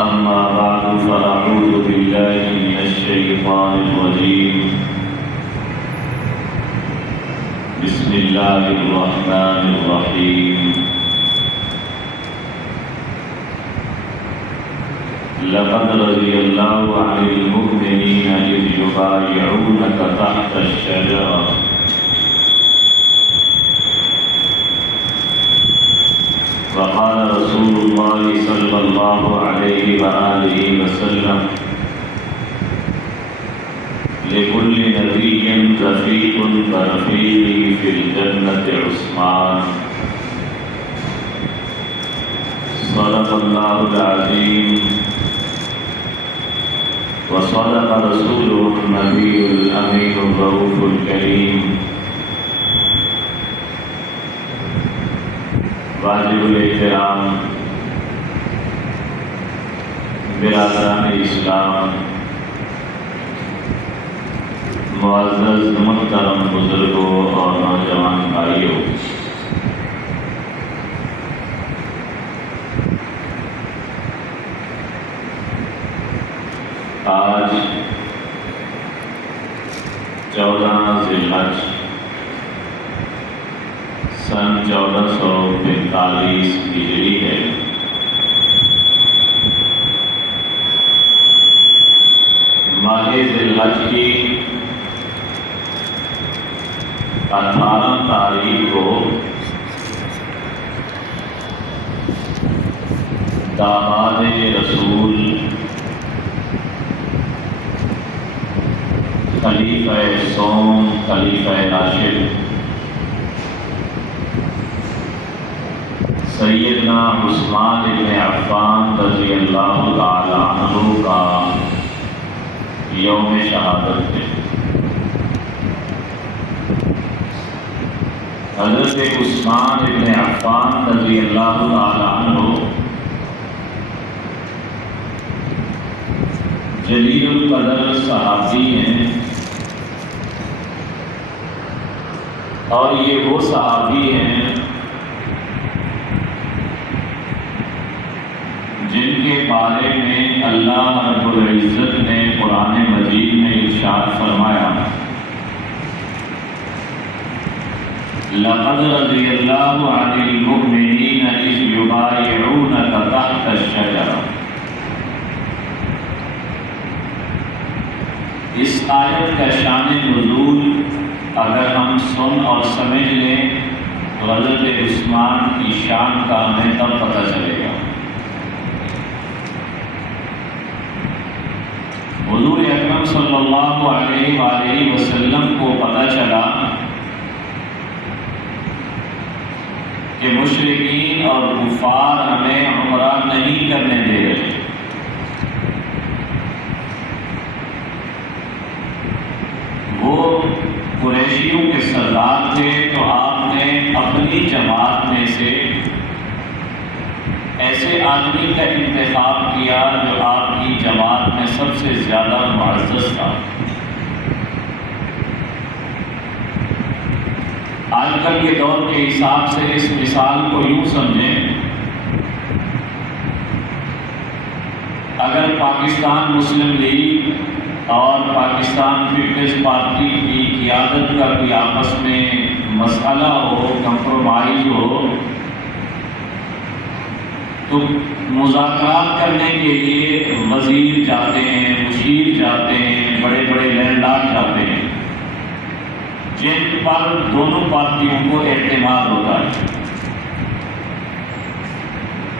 أما بعد فأعوذ بالله من الشيطان الرجيم بسم الله الرحمن الرحيم لقد رضي الله عن المؤمنين إذ يبايعونك تحت الشجرة وقال رسول الله صلى الله عليه وآله وسلم لكل نبي رفيق كرفيقي في الجنة عثمان صدق الله العظيم وصدق رسوله النبي الأمين الرؤوف الكريم واجب الاحترام برادران اسلام، معزز محترم بزرگوں اور نوجوان بھائیوں، آج 14 ذی الحج سن 1445 ہجری ہے۔ ماہ ذی الحج کی 18 تاریخ کو داماد رسول خلیفہ سوم خلیفہ راشد سیدنا عثمان بن عفان رضی اللہ تعالی عنہ کا یوم شہادت ہے۔ حضرت عثمان بن عفان رضی اللہ تعالی عنہ جلیل القدر صحابی ہیں، اور یہ وہ صحابی ہیں جن کے بارے میں اللہ رب العزت نے قرآن مجید میں ارشاد فرمایا، لقد رضی اللہ عن المؤمنین اذ یبایعونک تحت الشجرہ۔ اس آیت کا شان نزول اگر ہم سن اور سمجھ لیں حضرت عثمان کی شان کا ہمیں تب پتہ چلے گا۔ حضور اکرم صلی اللہ علیہ وآلہ وسلم کو پتہ چلا کہ مشرکین اور کفار ہمیں عمرہ نہیں کرنے دے رہے۔ وہ قریشیوں کے سردار تھے، تو آپ نے اپنی جماعت میں سے ایسے آدمی کا انتخاب کیا جو آپ کی جماعت میں سب سے زیادہ معزز تھا۔ آج کل کے دور کے حساب سے اس مثال کو یوں سمجھیں، اگر پاکستان مسلم لیگ اور پاکستان پیپلز پارٹی کی قیادت کا کوئی آپس میں مسئلہ ہو، کمپرومائز ہو، تو مذاکرات کرنے کے لیے وزیر جاتے ہیں، مشیر جاتے ہیں، بڑے بڑے لینڈلارڈ جاتے ہیں جن پر دونوں پارٹیوں کو اعتماد ہوتا ہے۔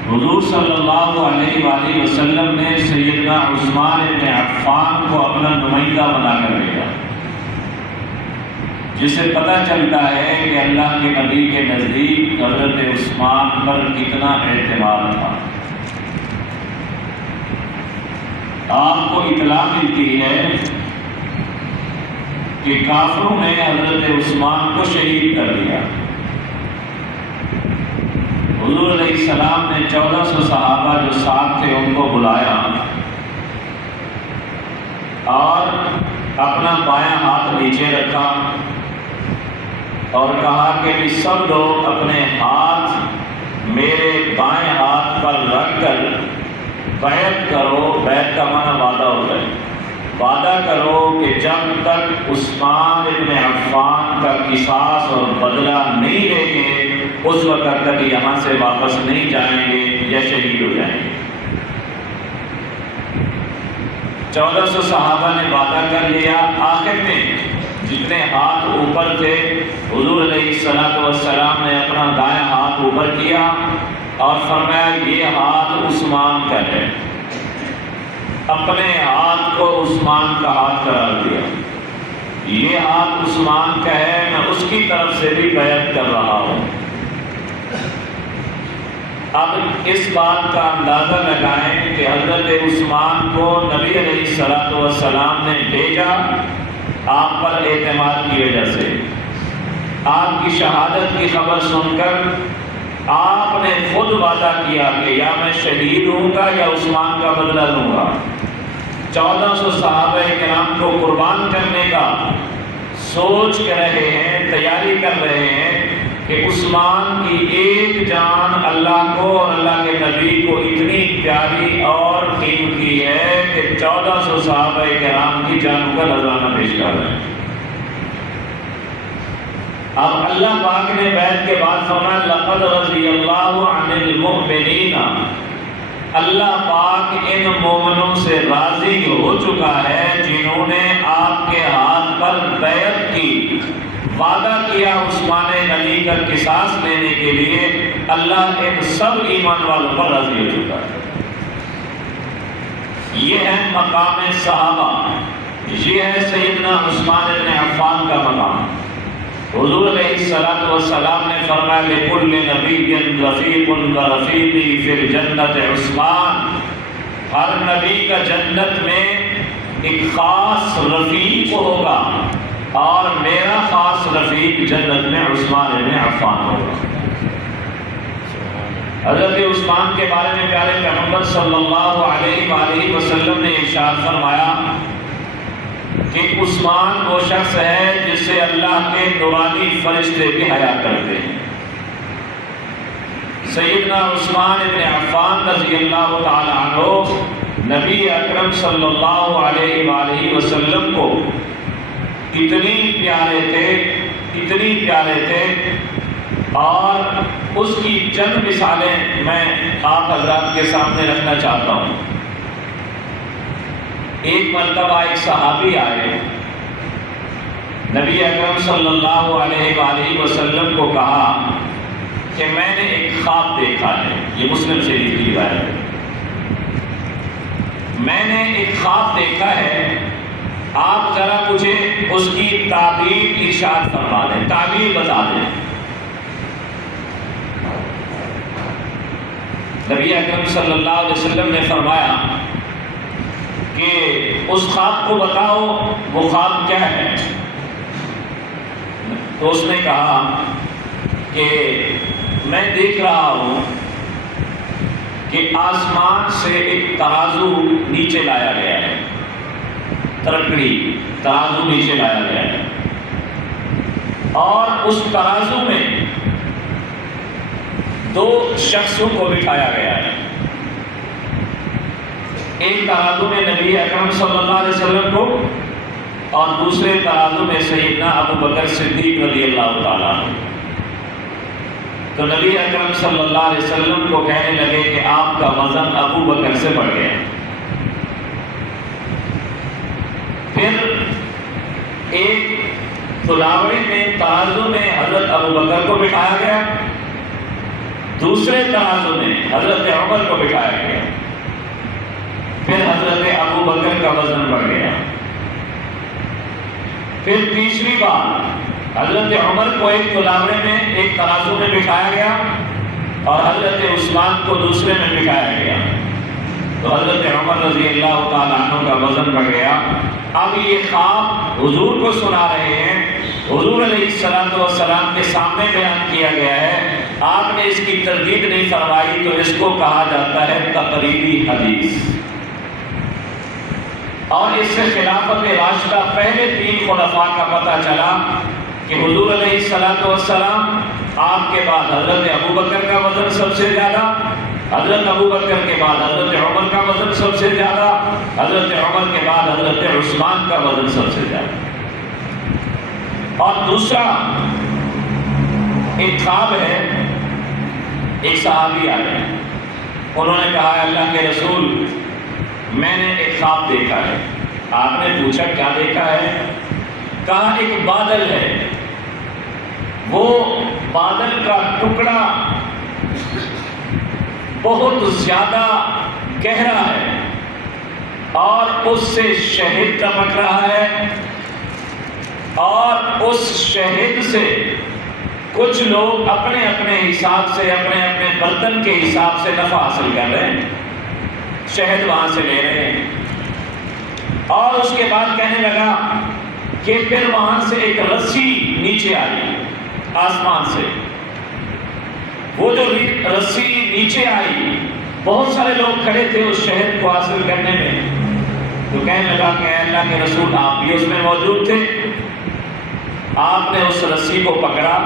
حضور صلی اللہ علیہ وآلہ وسلم نے سیدنا عثمان بن عفان کو اپنا نمائندہ بنا کر بھیجا، جس سے پتہ چلتا ہے کہ اللہ کے نبی کے نزدیک حضرت عثمان پر کتنا اعتماد تھا۔ آپ کو اطلاع ملتی ہے کہ کافروں نے حضرت عثمان کو شہید کر دیا۔ حضور علیہ السلام نے 1400 صحابہ جو ساتھ تھے ان کو بلایا اور اپنا بایاں ہاتھ نیچے رکھا اور کہا کہ سب لوگ اپنے ہاتھ میرے بائیں ہاتھ پر رکھ کر بیعت کرو، بیعت کا معنی وعدہ ہوتا ہے، وعدہ کرو کہ جب تک عثمان ابن عفان کا قصاص اور بدلہ نہیں لیں گے اس وقت تک یہاں سے واپس نہیں جائیں گے یا شہید ہو جائیں گے۔ 1400 صحابہ نے وعدہ کر لیا۔ آخر میں جتنے ہاتھ اوپر تھے حضور علیہ السلام نے اپنا دائیں ہاتھ اوپر کیا اور فرمایا یہ ہاتھ عثمان کا ہے، اپنے ہاتھ کو عثمان کا ہاتھ قرار دیا، یہ ہاتھ عثمان کا ہے، میں اس کی طرف سے بھی بیعت کر رہا ہوں۔ اب اس بات کا اندازہ لگائیں کہ حضرت عثمان کو نبی علیہ السلام نے بھیجا آپ پر اعتماد کی وجہ سے، آپ کی شہادت کی خبر سن کر آپ نے خود وعدہ کیا کہ یا میں شہید ہوں گا یا عثمان کا بدلہ لوں گا۔ 1400 صحابہ کرام کو قربان کرنے کا سوچ کر رہے ہیں، تیاری کر رہے ہیں کہ عثمان کی ایک جان اللہ کو اور اللہ کے نبی کو اتنی پیاری اور قیمتی ہے کہ 1400 صحابہ کرام کی جانوں کا نذرانہ پیش کر رہے ہیں۔ اب اللہ پاک نے بیعت کے بعد فرمایا لقد رضی اللہ عن المؤمنین، اللہ پاک ان مومنوں سے راضی ہو چکا ہے جنہوں نے آپ کے ہاتھ پر بیعت کی، وعدہ کیا عثمان غنی کا قصاص لینے کے لیے، اللہ ان سب ایمان والوں پر راضی ہو چکا ہے۔ یہ ہے مقام صحابہ، یہ ہے سیدنا عثمان بن عفان کا مقام۔ حضور علیہ السلام نے فرمایا لِكُلِّ نَبِيٍّ رَفِيقٌ وَرَفِيقِي فِي الْجَنَّةِ عثمان، ہر نبی کا جنت میں ایک خاص رفیق ہوگا اور میرا خاص رفیق جنت میں عثمان بن عفان ہوگا۔ حضرت عثمان کے بارے میں پیارے پیغمبر صلی اللہ علیہ وآلہ وسلم نے ارشاد فرمایا کہ عثمان وہ شخص ہے جس سے اللہ کے نورانی فرشتے بھی حیا کرتے ہیں۔ سیدنا عثمان ابن عفان رضی اللہ تعالی عنہ نبی اکرم صلی اللہ علیہ وآلہ وسلم کو اتنی پیارے تھے اور اس کی چند مثالیں میں آپ حضرات کے سامنے رکھنا چاہتا ہوں۔ ایک مرتبہ ایک صحابی آئے، نبی اکرم صلی اللہ علیہ وآلہ وسلم کو کہا کہ میں نے ایک خواب دیکھا ہے، یہ مسلم شریف کی روایت ہے، میں نے ایک خواب دیکھا ہے، آپ ذرا مجھے اس کی تعبیر ارشاد فرما دیں، تعبیر بتا دیں۔ نبی اکرم صلی اللہ علیہ وسلم نے فرمایا کہ اس خواب کو بتاؤ، وہ خواب کیا ہے؟ تو اس نے کہا کہ میں دیکھ رہا ہوں کہ آسمان سے ایک ترازو نیچے لایا گیا ہے، ترکڑی ترازو نیچے لایا گیا ہے، اور اس ترازو میں دو شخصوں کو بٹھایا گیا ہے۔ ایک ترازو میں نبی اکرم صلی اللہ علیہ وسلم کو اور دوسرے ترازو میں سیدنا ابو بکر صدیق رضی اللہ تعالیٰ عنہ۔ تو نبی اکرم صلی اللہ علیہ وسلم کو کہنے لگے کہ آپ کا وزن ابو بکر سے بڑھ گیا۔ پھر ایک تلاوڑی میں ترازو میں حضرت ابو بکر کو بٹھایا گیا، دوسرے ترازو میں حضرت عمر کو بٹھایا گیا، پھر حضرت ابو بکر کا وزن بڑھ گیا۔ پھر تیسری بار حضرت عمر کو ایک تلاوڑے میں ایک ترازو میں بٹھایا گیا اور حضرت عثمان کو دوسرے میں بٹھایا گیا، تو حضرت عمر رضی اللہ تعالیٰ عنہ کا وزن بڑھ گیا۔ اب یہ خواب حضور کو سنا رہے ہیں، حضور علیہ السلام کے سامنے بیان کیا گیا ہے، آپ نے اس کی تردید نہیں فرمائی، تو اس کو کہا جاتا ہے تقریبی حدیث۔ اور اس سے خلافت راشدہ پہلے 3 خلفاء کا پتہ چلا کہ حضور علیہ السلام آپ کے بعد حضرت ابو بکر کا وزن سب سے زیادہ، حضرت ابو بکر کے بعد حضرت عمر کا وزن سب سے زیادہ، حضرت عمر کے بعد حضرت عثمان کا وزن سب سے زیادہ۔ اور دوسرا ایک خواب ہے، ایک صحابی آئے، انہوں نے کہا اللہ کے رسول میں نے ایک خواب دیکھا ہے۔ آپ نے پوچھا کیا دیکھا ہے؟ کہا ایک بادل ہے، وہ بادل کا ٹکڑا بہت زیادہ گہرا ہے اور اس سے شہد ٹپک رہا ہے، اور اس شہد سے کچھ لوگ اپنے اپنے حساب سے، اپنے اپنے برتن کے حساب سے نفع حاصل کر رہے ہیں، شہد وہاں سے لے رہے ہیں۔ اور اس کے بعد کہنے لگا کہ پھر وہاں سے ایک رسی نیچے آئی آسمان سے، وہ جو رسی نیچے آئی بہت سارے لوگ کھڑے تھے اس شہد کو حاصل کرنے میں، تو کہنے لگا کہ اللہ کے رسول آپ بھی اس میں موجود تھے۔ آپ نے اس رسی کو پکڑا،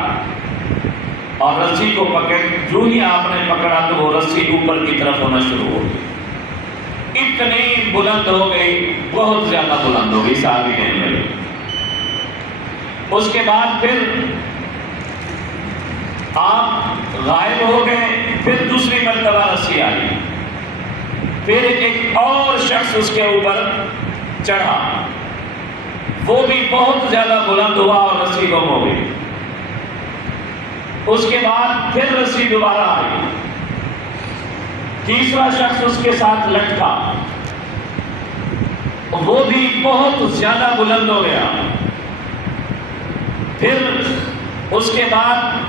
اور رسی کو پکڑ جو ہی آپ نے پکڑا تو وہ رسی اوپر کی طرف ہونا شروع ہو گئی، اتنی بلند ہو گئی، بہت زیادہ بلند ہو گئی، صحابی کہنے لگے۔ اس کے بعد پھر آپ غائب ہو گئے، پھر دوسری مرتبہ رسی آئی، پھر ایک اور شخص اس کے اوپر چڑھا، وہ بھی بہت زیادہ بلند ہوا اور رسی گم ہو گئی۔ اس کے بعد پھر رسی دوبارہ آئی، تیسرا شخص اس کے ساتھ لٹکا، وہ بھی بہت زیادہ بلند ہو گیا۔ پھر اس کے بعد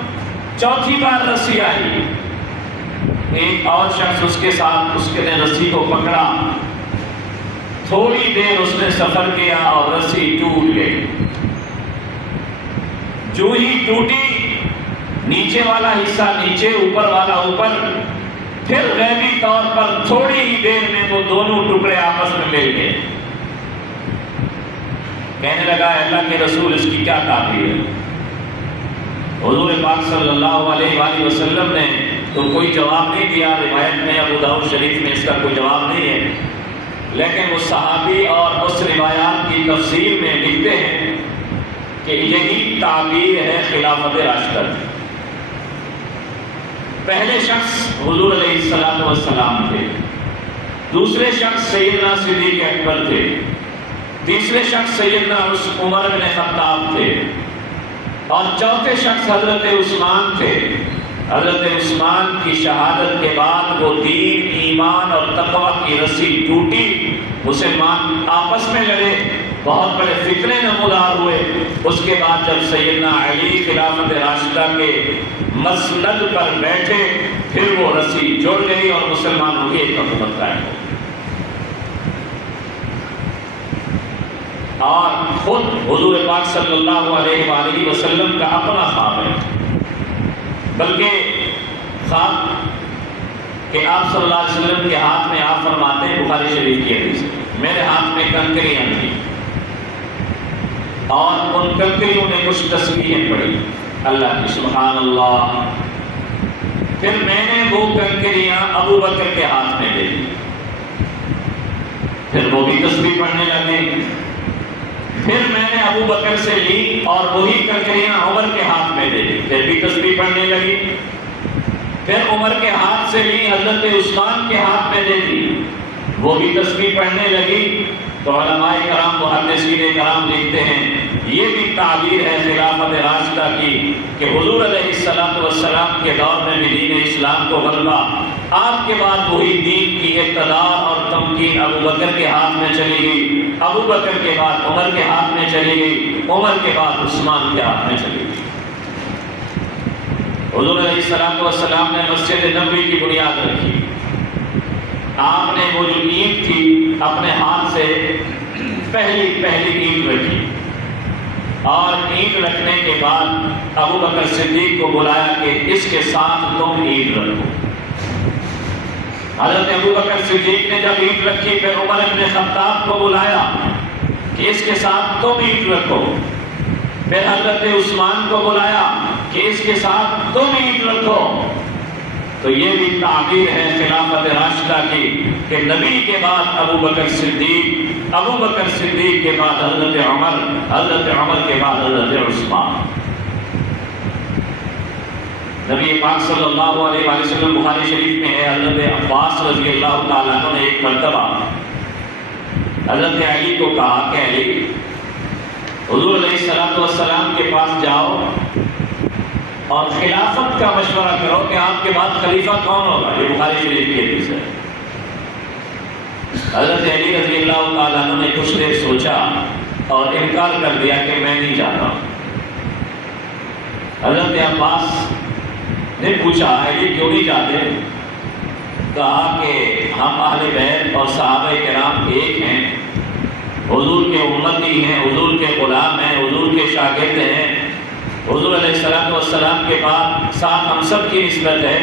چوتھی بار رسی آئی، ایک اور شخص اس کے ساتھ، اس کے نے رسی کو پکڑا، تھوڑی دیر اس نے سفر کیا اور رسی ٹوٹ گئی۔ جو ہی ٹوٹی، نیچے والا حصہ نیچے، اوپر والا اوپر، پھر غیبی طور پر تھوڑی ہی دیر میں وہ دونوں ٹکڑے آپس میں مل گئے۔ کہنے لگا اللہ کے رسول اس کی کیا تعبیر ہے؟ حضور پاک صلی اللہ علیہ وآلہ وسلم نے تو کوئی جواب نہیں دیا، روایت میں ابو داؤد شریف میں اس کا کوئی جواب نہیں ہے، لیکن وہ صحابی اور اس روایات کی تفسیر میں لکھتے ہیں کہ یہی تعبیر ہے خلافت راشدہ۔ پہلے شخص حضور علیہ السلام تھے، دوسرے شخص سیدنا صدیق اکبر تھے، تیسرے شخص سیدنا عمر بن خطاب تھے، اور چوتھے شخص حضرت عثمان تھے۔ حضرت عثمان کی شہادت کے بعد وہ دین، ایمان اور تقوی کی رسی ٹوٹی، مسلمان آپس میں لڑے، بہت بڑے فتنے نمودار ہوئے۔ اس کے بعد جب سیدنا علی خلافت راشدہ کے مسند پر بیٹھے، پھر وہ رسی جڑ گئی اور مسلمانوں کی ایک حکومت قائم ہو گئی۔ اور خود حضور پاک صلی اللہ علیہ وآلہ وسلم کا اپنا خواب ہے، بلکہ خواب کہ آپ صلی اللہ علیہ وسلم کے ہاتھ میں آپ فرماتے ہیں، بخاری شریف کی حدیث ہے، میرے ہاتھ میں کنکریاں تھیں اور ان کنکریوں نے کچھ تسبیحیں پڑھی اللہ کی، سبحان اللہ۔ پھر میں نے وہ کنکریاں ابو بکر کے ہاتھ میں دے دی، پھر وہ بھی تسبیح پڑھنے لگے۔ پھر میں نے ابو بکر سے لی اور وہی کنکریاں عمر کے ہاتھ میں دے دی، پھر بھی تسبیح پڑھنے لگی۔ پھر عمر کے ہاتھ سے لی، حضرت عثمان کے ہاتھ میں دے دی، وہ بھی تسبیح پڑھنے لگی۔ تو علماء کرام، محدثین کرام لکھتے ہیں یہ بھی تعبیر ہے خلافت راشدہ کی کہ حضور علیہ السلام کے دور میں بھی دین اسلام کو غلبہ، آپ کے بعد وہی دین کی اقتدار اور تمکین ابو بکر کے ہاتھ میں چلی گئی، ابو بکر کے بعد عمر کے ہاتھ میں چلی گئی، عمر کے بعد عثمان کے ہاتھ میں چلی گئی۔ حضور علیہ السلام نے مسجد نبوی کی بنیاد رکھی، آپ نے وہ جو اینٹ تھی اپنے ہاتھ سے پہلی اینٹ رکھی، اور اینٹ رکھنے کے بعد ابو بکر صدیق کو بلایا کہ اس کے ساتھ تم اینٹ رکھو۔ حضرت ابو بکر صدیق نے جب اینٹ رکھی، پھر عمر بن خطاب کو بلایا کہ اس کے ساتھ تم اینٹ رکھو۔ پھر حضرت عثمان کو بلایا کہ اس کے ساتھ تم اینٹ رکھو۔ تو یہ بھی تعبیر ہے خلافت راشدہ کی کہ نبی کے بعد ابو بکر صدیق کے بعد حضرت عمر کے بعد حضرت عثمان. نبی پاک صلی اللہ علیہ وسلم بخاری شریف میں ہے حضرت عباس رضی اللہ تعالیٰ عنہ نے ایک مرتبہ حضرت علی کو کہا کہ علی حضور علیہ السلام کے پاس جاؤ اور خلافت کا مشورہ کرو کہ آپ کے بعد خلیفہ کون ہوگا. یہ بخاری شریف کی حدیث ہے. حضرت علی رضی اللہ تعالیٰ عنہ نے کچھ دیر سوچا اور انکار کر دیا کہ میں نہیں جاتا. حضرت عباس نے پوچھا علی کیوں نہیں جاتے؟ کہا کہ ہم اہل بیت اور صحابہ کرام ایک ہیں، حضور کے امتی ہیں، حضور کے غلام ہیں، حضور کے شاگرد ہیں. حضور علیہ السلام کے بعد ساتھ ہم سب کی نسبت ہے.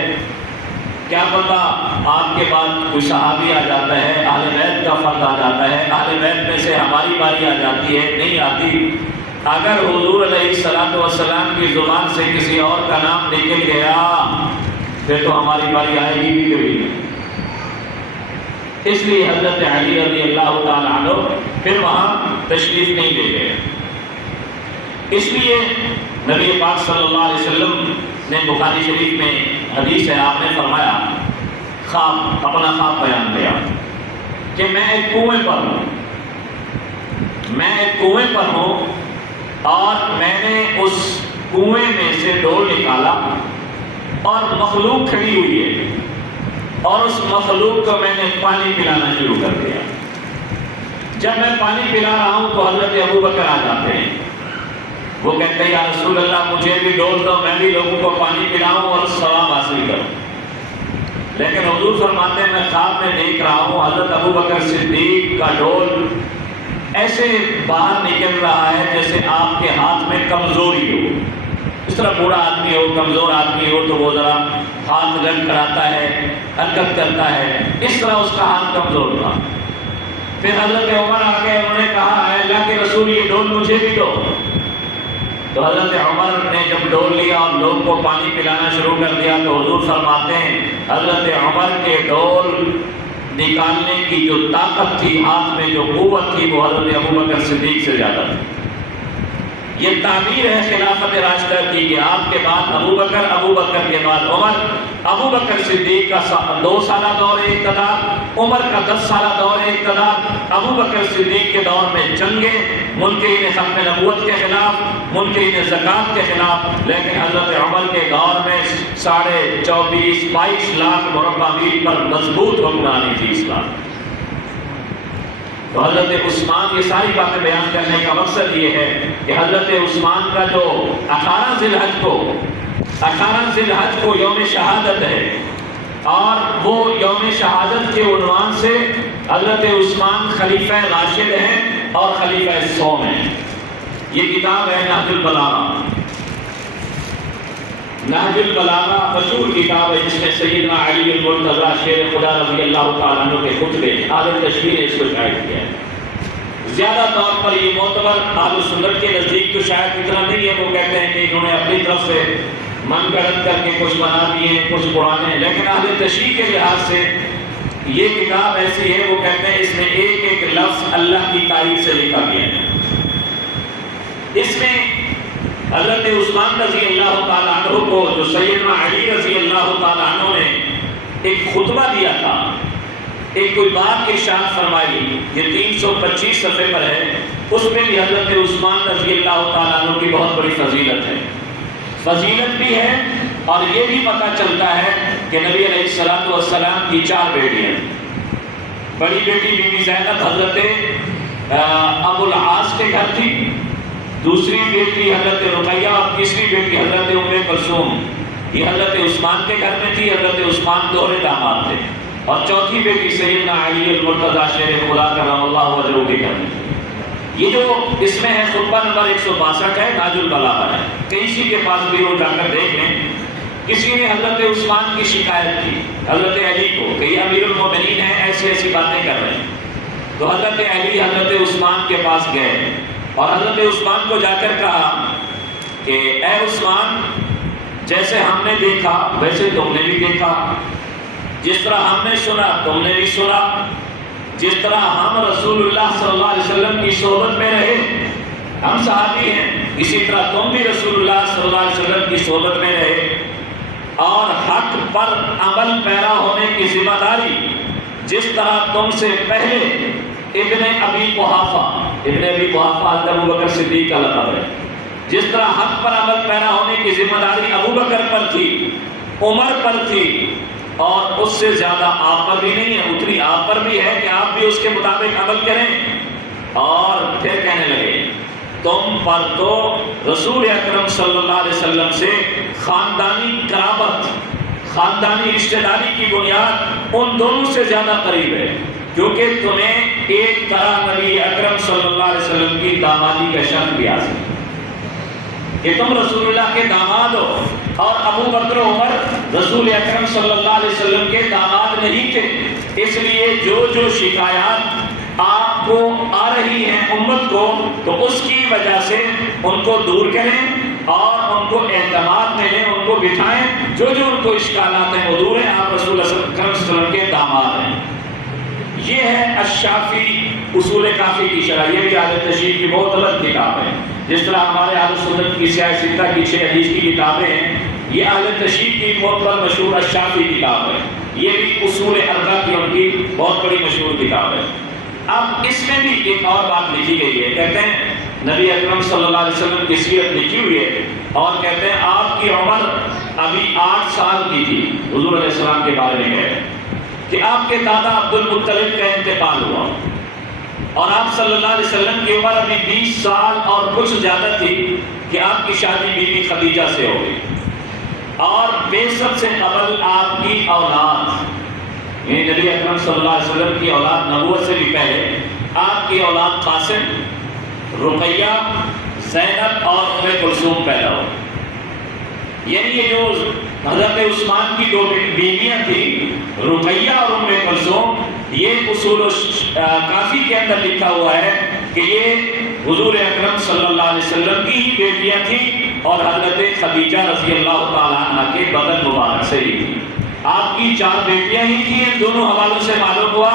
کیا پتہ آپ کے بعد کوئی صحابی آ جاتا ہے، اہل بیت کا فرد آ جاتا ہے، اہل بیت میں سے ہماری باری آ جاتی ہے. نہیں آتی. اگر حضور علیہ السلام کی زبان سے کسی اور کا نام نکل گیا پھر تو ہماری باری آئے گی بھی کبھی نہیں. اس لیے حضرت علی رضی اللہ تعالیٰ عنہ پھر وہاں تشریف نہیں لے گئے. اس لیے نبی پاک صلی اللہ علیہ وسلم نے بخاری شریف میں حدیث ہے، آپ نے فرمایا اپنا خواب بیان کیا کہ میں ایک کنویں پر ہوں اور میں نے اس کنویں میں سے ڈول نکالا اور مخلوق کھڑی ہوئی ہے اور اس مخلوق کو میں نے پانی پلانا شروع کر دیا. جب میں پانی پلا رہا ہوں تو حضرت ابو بکر آ جاتے ہیں. وہ کہتے ہیں یا رسول اللہ مجھے بھی ڈول دو، میں بھی لوگوں کو پانی پلاؤں اور ثواب حاصل کروں. لیکن حضور فرماتے ہیں میں خواب میں دیکھ رہا ہوں حضرت ابو بکر صدیق کا ڈول ایسے باہر نکل رہا ہے جیسے آپ کے ہاتھ میں کمزوری ہو. اس طرح بوڑھا آدمی ہو، کمزور آدمی ہو تو وہ ذرا ہاتھ لڑ کراتا ہے، حرکت کرتا ہے. اس طرح اس کا ہاتھ کمزور تھا. پھر حضرت عمر آ کے انہوں نے کہا اے اللہ کے رسول یہ ڈول مجھے بھی دو. تو حضرت عمر نے جب ڈول لیا اور لوگ کو پانی پلانا شروع کر دیا تو حضور فرماتے ہیں حضرت عمر کے ڈول نکالنے کی جو طاقت تھی، ہاتھ میں جو قوت تھی، وہ حضرت ابو بکر صدیق سے زیادہ تھی. یہ تعبیر ہے خلافت راشدہ کی کہ آپ کے بعد ابو بکر کے بعد عمر. ابو بکر صدیق کا 2 سالہ دور اقتدار، عمر کا 10 سالہ دور اقتدار. ابو بکر صدیق کے دور میں جنگیں، منکرین ختم نبوت کے خلاف، منکرین زکوٰۃ کے خلاف. لیکن حضرت عمر کے دور میں 24-22 لاکھ مربع میل پر مضبوط حکمرانی تھی اسلام. تو حضرت عثمان، یہ ساری باتیں بیان کرنے کا مقصد یہ ہے کہ حضرت عثمان کا جو 18 ذی الحج کو یوم شہادت ہے اور وہ یوم شہادت کے عنوان سے حضرت عثمان خلیفہ راشد ہیں اور خلیفہ سوم ہیں. یہ کتاب ہے نہج البلاغہ مشہور کتاب ہے جس میں سیدنا علی المرتضیٰ شیر خدا رضی اللہ تعالیٰ عنہ کے خطبے عالم تشہیر نے اس کو شائع کیا ہے. زیادہ طور پر یہ معتبر اہل سنت کے نزدیک تو شاید اتنا نہیں ہے. وہ کہتے ہیں کہ انہوں نے اپنی طرف سے من گڑت کر کے کچھ بنا دیے ہیں، کچھ پرانے ہیں. لیکن اہل تشریح کے لحاظ سے یہ کتاب ایسی ہے، وہ کہتے ہیں اس میں ایک ایک لفظ اللہ کی تائید سے لکھا گیا ہے. اس میں حضرت عثمان رضی اللہ تعالیٰ عنہ کو جو سیدنا علی رضی اللہ تعالیٰ عنہ نے ایک خطبہ دیا تھا، ایک کوئی بات ارشاد فرمائی، یہ 325 صفحے پر ہے. اس میں بھی حضرت عثمان رضی اللہ تعالیٰ عنہ کی بہت بڑی فضیلت ہے. فضیلت بھی ہے اور یہ بھی پتہ چلتا ہے کہ نبی علیہ السلام کی 4 بیٹیاں. بڑی بیٹی بی بی زینب حضرت ابو العاص کے گھر تھی، دوسری بیٹی حضرت رقیہ اور تیسری بیٹی حضرت ام کلثوم یہ حضرت عثمان کے گھر میں تھی. حضرت عثمان دوہرے داماد تھے. اور چوتھی بیٹی سیدنا علی المرتضیٰ شیر خدا کرم اللہ وجہہ کے گھر میں. یہ جو اس میں ہے خطبہ نمبر 162 ہے، نہج البلاغہ ہے. کسی کے پاس بھی وہ جا کر دیکھ لیں. کسی نے حضرت عثمان کی شکایت کی حضرت علی کو کہ یہ امیر المومنین ہیں، ایسی ایسی باتیں کر رہے ہیں. تو حضرت علی حضرت عثمان کے پاس گئے اور حضرت عثمان کو جا کر کہا کہ اے عثمان، جیسے ہم نے دیکھا ویسے تم نے بھی دیکھا، جس طرح ہم نے سنا تم نے بھی سنا، جس طرح ہم رسول اللہ صلی اللہ علیہ وسلم کی صحبت میں رہے، ہم صحابی ہیں، اسی طرح تم بھی رسول اللہ صلی اللہ علیہ وسلم کی صحبت میں رہے، اور حق پر عمل پیرا ہونے کی ذمہ داری جس طرح تم سے پہلے ابن ابی قحافہ حضرت ابوبکر صدیق کا لقب ہے، جس طرح حق پر عمل پیرا ہونے کی ذمہ داری ابوبکر پر تھی، عمر پر تھی، اور اس سے زیادہ آپ پر بھی نہیں ہے، اتنی آپ پر بھی ہے کہ آپ بھی اس کے مطابق عمل کریں۔ اور پھر کہنے لگے تم پر تو رسول اکرم صلی اللہ علیہ وسلم سے خاندانی قرابت، خاندانی رشتہ داری کی بنیاد ان دونوں سے زیادہ قریب ہے، کیونکہ تمہیں ایک طرح نبی اکرم صلی اللہ علیہ وسلم کی دامادی کا شرط بھی حاصل ہے کہ تم رسول اللہ کے داماد ہو، اور ابو بکر و عمر رسول اکرم صلی اللہ علیہ وسلم کے داماد نہیں تھے، اس لیے جو شکایات آپ کو آ رہی ہیں امت کو، تو اس کی وجہ سے ان کو دور کریں اور ان کو اعتماد میں لیں، ان کو بٹھائیں، جو ان کو اشکالات ہیں وہ دور ہیں، آپ رسول اللہ صلی اللہ علیہ وسلم کے داماد ہیں۔ یہ ہے الشافی اصول کافی کی شرح، یہ بھی اہل تشریح کی بہت الگ کتاب ہے، جس طرح ہمارے اہل سنت کی سیاہ ستہ کی 6 حدیث کی کتابیں ہیں، یہ اہل تشریح کی بہت مشہور الشافی کتاب ہے، یہ بھی اصول اربعہ کی ان کی بہت بڑی مشہور کتاب ہے۔ اب اس میں بھی ایک اور بات لکھی گئی ہے، کہتے ہیں نبی اکرم صلی اللہ علیہ وسلم کی سیرت لکھی ہوئی ہے، اور کہتے ہیں آپ کی عمر ابھی 8 سال کی تھی، حضور علیہ السلام کے بارے میں ہے کہ آپ کے دادا عبد المطلب کا انتقال ہوا، اور آپ صلی اللہ علیہ وسلم کی عمر ابھی 20 سال اور کچھ زیادہ تھی کہ آپ کی شادی بی بی خدیجہ سے ہو گئی، اور بعثت سے قبل آپ کی اولاد، یعنی نبی اکرم صلی اللہ علیہ وسلم کی اولاد نبوت سے بھی پہلے آپ کی اولاد قاسم، رقیہ، زینب اور ام کلثوم پیدا ہو، یعنی یہ جو حضرت عثمان کی 2 بیویاں تھیں رقیہ اور ام کلثوم، یہ اصول کافی کے اندر لکھا ہوا ہے کہ یہ حضور اکرم صلی اللہ علیہ وسلم کی ہی بیٹیاں تھیں، اور حضرت خدیجہ رضی اللہ تعالیٰ عنہ کے بدن مبارک سے ہی تھی۔ آپ کی 4 بیٹیاں ہی تھیں، ان دونوں حوالوں سے معلوم ہوا،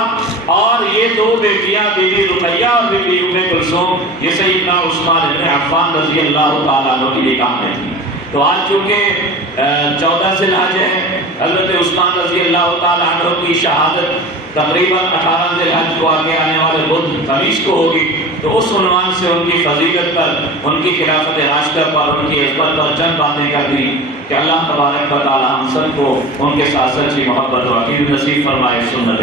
اور یہ 2 بیٹیاں بی بی رقیہ اور بی بی ام کلثوم یہ سیدنا عثمان بن عفان رضی اللہ تعالیٰ عنہ کی نکاح میں تھی۔ تو آج چونکہ 14 ذی الحج ہے، حضرت عثمان رضی اللہ تعالیٰ عنہ کی شہادت تقریباً 18 ذی الحج کو آگے آنے والے بدھ خمیس کو ہوگی، تو اس عنوان سے ان کی فضیلت پر، ان کی خلافت راشدہ پر، ان کی عظمت پر چند باتیں کر دی کہ اللہ تبارک و تعالی ہم سب کو ان کے ساتھ سچی محبت و عقیدت نصیب فرمائے۔ سنت